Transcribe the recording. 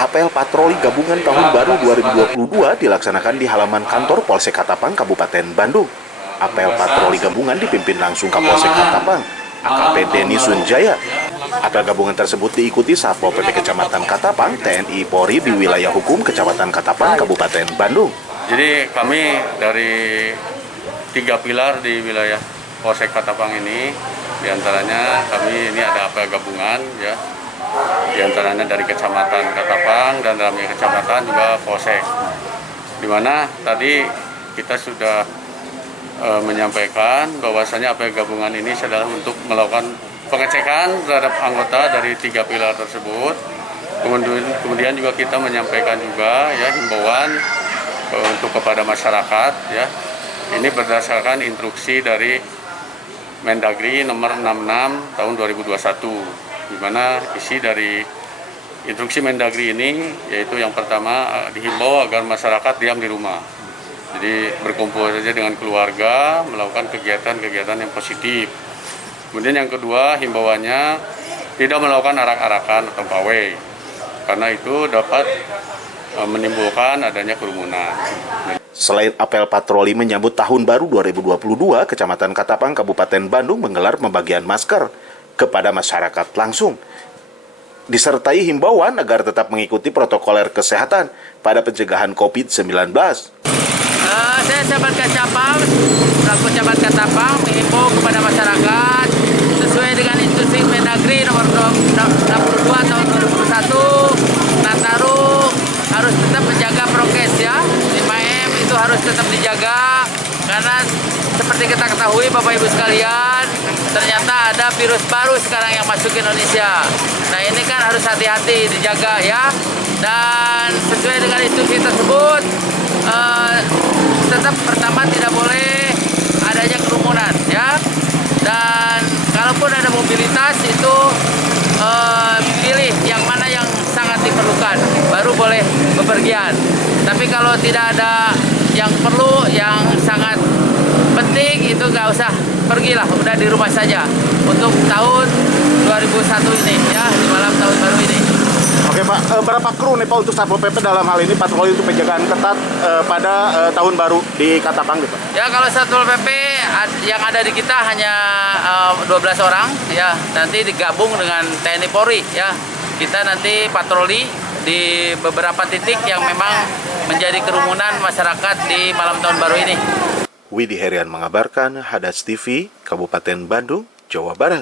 Apel patroli gabungan tahun baru 2022 dilaksanakan di halaman kantor Polsek Katapang, Kabupaten Bandung. Apel patroli gabungan dipimpin langsung Kapolsek Katapang, AKP Denny Sunjaya. Apel gabungan tersebut diikuti Satpol PP Kecamatan Katapang, TNI Polri di wilayah hukum Kecamatan Katapang, Kabupaten Bandung. Jadi kami dari 3 pilar di wilayah Polsek Katapang ini, diantaranya kami ini ada apel gabungan ya, diantaranya dari Kecamatan Katapang dan dalamnya Kecamatan juga Polsek. Di mana tadi kita sudah menyampaikan bahwasanya apel gabungan ini adalah untuk melakukan pengecekan terhadap anggota dari 3 pilar tersebut. Kemudian juga kita menyampaikan juga ya himbauan untuk kepada masyarakat ya. Ini berdasarkan instruksi dari Mendagri nomor 66 tahun 2021, di mana isi dari instruksi Mendagri ini yaitu yang pertama dihimbau agar masyarakat diam di rumah. Jadi berkumpul saja dengan keluarga, melakukan kegiatan-kegiatan yang positif. Kemudian yang kedua, himbauannya tidak melakukan arak-arakan atau pawai, karena itu dapat menimbulkan adanya kerumunan. Selain apel patroli menyambut Tahun Baru 2022, Kecamatan Katapang, Kabupaten Bandung menggelar pembagian masker kepada masyarakat langsung, disertai himbauan agar tetap mengikuti protokoler kesehatan pada pencegahan COVID-19. Saya sahabat Katapang, selaku sahabat Katapang menghimbau kepada masyarakat sesuai dengan instruksi Mendagri nomor 62 tahun 2021, Nataru harus tetap menjaga prokes ya, 5M itu harus tetap dijaga karena seperti kita ketahui Bapak Ibu sekalian, ternyata ada virus baru sekarang yang masuk ke Indonesia. Nah ini kan harus hati-hati dijaga ya, dan sesuai dengan instruksi tersebut tetap pertama tidak boleh adanya kerumunan ya, dan kalaupun ada mobilitas itu pilih yang mana yang sangat diperlukan baru boleh bepergian. Tapi kalau tidak ada yang perlu, yang sangat penting itu nggak usah pergilah, udah di rumah saja untuk tahun 2001 ini ya, di malam tahun baru ini. Oke Pak, berapa kru nih Pak untuk Satpol PP dalam hal ini patroli untuk penjagaan ketat pada Tahun Baru di Katapang gitu? Ya kalau Satpol PP yang ada di kita hanya 12 orang ya, nanti digabung dengan TNI Polri ya. Kita nanti patroli di beberapa titik yang memang menjadi kerumunan masyarakat di malam Tahun Baru ini. Widi Herian mengabarkan, Hadas TV, Kabupaten Bandung, Jawa Barat.